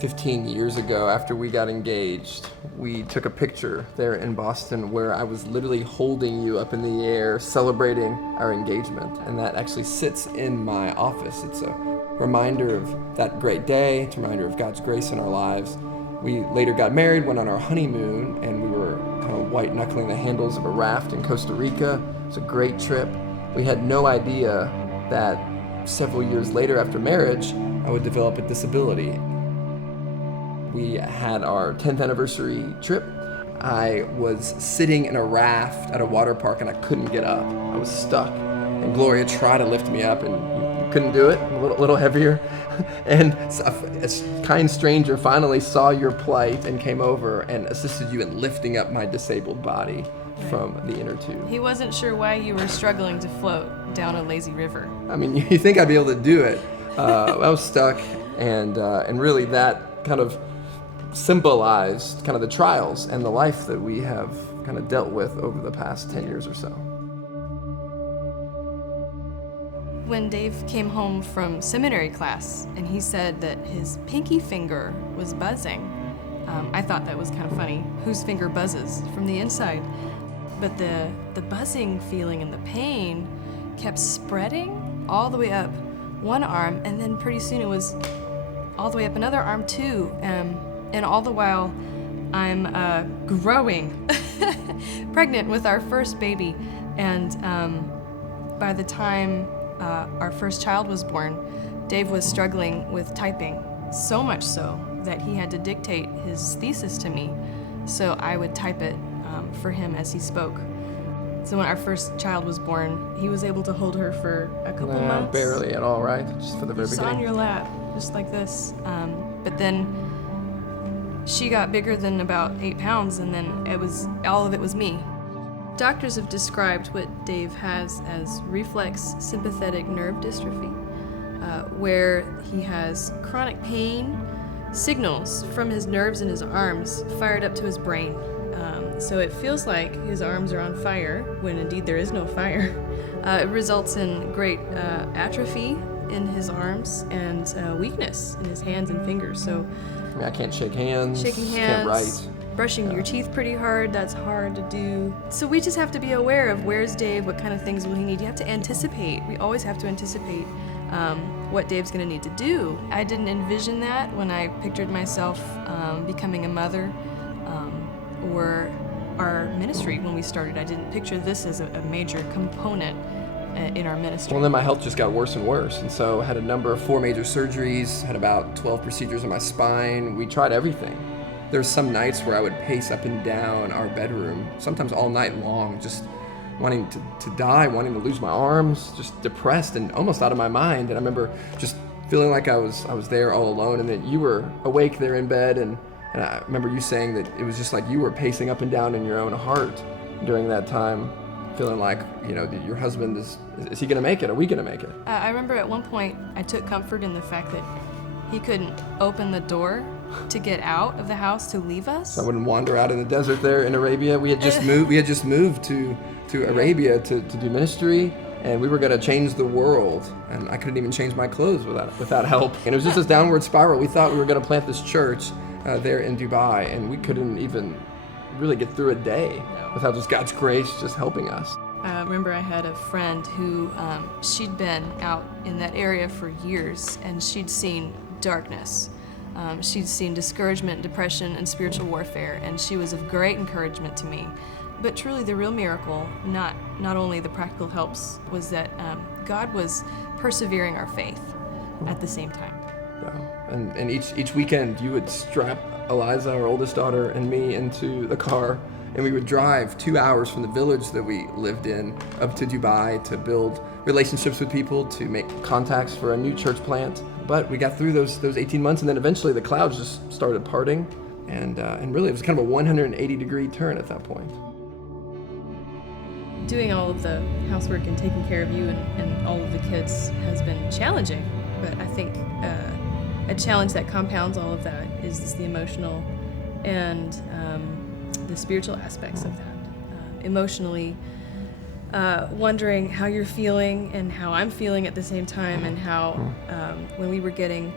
15 years ago, after we got engaged, we took a picture there in Boston where I was literally holding you up in the air, celebrating our engagement. And that actually sits in my office. It's a reminder of that great day. It's a reminder of God's grace in our lives. We later got married, went on our honeymoon, and we were kind of white-knuckling the handles of a raft in Costa Rica. It was a great trip. We had no idea that several years later after marriage, I would develop a disability. We had our 10th anniversary trip. I was sitting in a raft at a water park and I couldn't get up. I was stuck. And Gloria tried to lift me up and you couldn't do it, a little heavier. And a kind stranger finally saw your plight and came over and assisted you in lifting up my disabled body from the inner tube. He wasn't sure why you were struggling to float down a lazy river. I mean, you think I'd be able to do it. I was stuck, and really that kind of symbolized kind of the trials and the life that we have kind of dealt with over the past 10 years or so. When Dave came home from seminary class and he said that his pinky finger was buzzing, I thought that was kind of funny. Whose finger buzzes from the inside? But the buzzing feeling and the pain kept spreading all the way up one arm, and then pretty soon it was all the way up another arm too. And all the while, I'm growing, pregnant with our first baby. And by the time our first child was born, Dave was struggling with typing, so much so that he had to dictate his thesis to me, so I would type it for him as he spoke. So when our first child was born, he was able to hold her for a couple months. Barely at all, right? Just for the very beginning. On your lap, just like this. But then she got bigger than about 8 pounds, and then all of it was me. Doctors have described what Dave has as reflex sympathetic nerve dystrophy, where he has chronic pain, signals from his nerves in his arms fired up to his brain. So it feels like his arms are on fire, when indeed there is no fire. It results in great atrophy in his arms and weakness in his hands and fingers. So I can't shake hands. Shaking hands. Can't write. Brushing your teeth pretty hard, that's hard to do. So we just have to be aware of where's Dave, what kind of things will he need. You have to anticipate. We always have to anticipate what Dave's going to need to do. I didn't envision that when I pictured myself becoming a mother or our ministry when we started. I didn't picture this as a major component in our ministry. Well, then my health just got worse and worse, and so I had a number of 4 major surgeries, had about 12 procedures on my spine. We tried everything. There's some nights where I would pace up and down our bedroom, sometimes all night long, just wanting to die, wanting to lose my arms, just depressed and almost out of my mind. And I remember just feeling like I was there all alone, and that you were awake there in bed, and I remember you saying that it was just like you were pacing up and down in your own heart during that time, feeling like, your husband is he going to make it? Are we going to make it? I remember at one point I took comfort in the fact that he couldn't open the door to get out of the house to leave us. So I wouldn't wander out in the desert there in Arabia. We had just moved to Arabia to do ministry, and we were going to change the world, and I couldn't even change my clothes without help. And it was just this downward spiral. We thought we were going to plant this church there in Dubai, and we couldn't even really get through a day without just God's grace just helping us. I remember I had a friend who she'd been out in that area for years, and she'd seen darkness. She'd seen discouragement, depression, and spiritual warfare, and she was of great encouragement to me. But truly the real miracle, not only the practical helps, was that God was persevering our faith at the same time. Yeah. And each weekend you would strap Eliza, our oldest daughter, and me into the car, and we would drive 2 hours from the village that we lived in up to Dubai to build relationships with people, to make contacts for a new church plant. But we got through those 18 months, and then eventually the clouds just started parting, and really it was kind of a 180-degree turn at that point. Doing all of the housework and taking care of you and all of the kids has been challenging, but I think a challenge that compounds all of that is the emotional and the spiritual aspects of that. Emotionally, wondering how you're feeling and how I'm feeling at the same time, and how when we were getting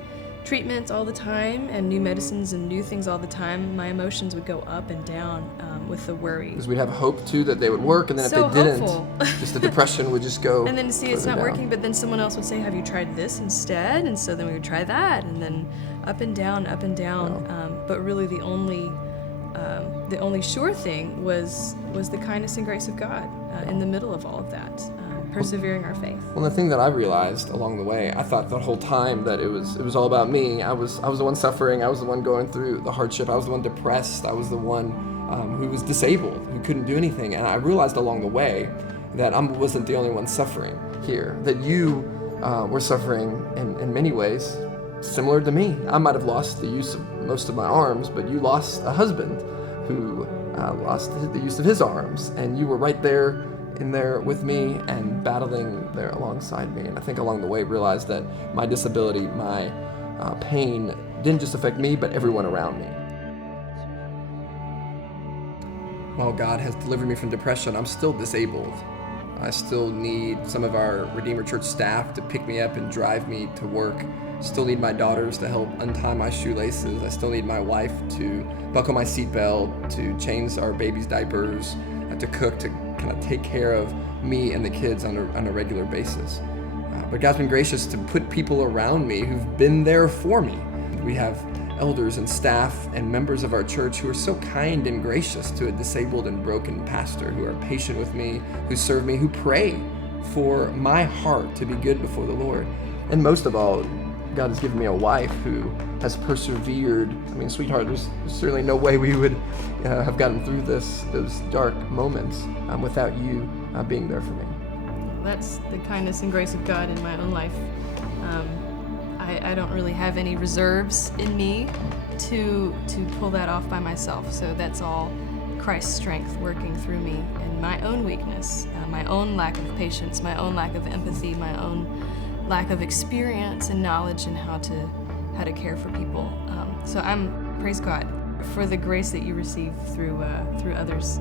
treatments all the time and new medicines and new things all the time, my emotions would go up and down with the worry. Because we'd have hope too that they would work, and then So if they didn't, hopeful. just the depression would just go. And then to see it's further not down. working, but then someone else would say, have you tried this instead? And so then we would try that, and then up and down, up and down. But really the only sure thing was the kindness and grace of God in the middle of all of that, persevering our faith. Well, the thing that I realized along the way, I thought the whole time that it was all about me. I was the one suffering. I was the one going through the hardship. I was the one depressed. I was the one who was disabled, who couldn't do anything. And I realized along the way that I wasn't the only one suffering here. That you were suffering in many ways similar to me. I might have lost the use of most of my arms, but you lost a husband who lost the use of his arms, and you were right there in there with me and battling there alongside me. And I think along the way realized that my disability, my pain didn't just affect me, but everyone around me. While God has delivered me from depression, I'm still disabled. I still need some of our Redeemer Church staff to pick me up and drive me to work. Still need my daughters to help untie my shoelaces. I still need my wife to buckle my seatbelt, to change our baby's diapers, to cook, to kind of take care of me and the kids on a regular basis. But God's been gracious to put people around me who've been there for me. We have elders and staff and members of our church who are so kind and gracious to a disabled and broken pastor, who are patient with me, who serve me, who pray for my heart to be good before the Lord. And most of all, God has given me a wife who has persevered. I mean, sweetheart, there's certainly no way we would have gotten through those dark moments without you being there for me. That's the kindness and grace of God in my own life. I don't really have any reserves in me to pull that off by myself. So that's all Christ's strength working through me and my own weakness, my own lack of patience, my own lack of empathy, my own lack of experience and knowledge in how to care for people. So praise God for the grace that you receive through others.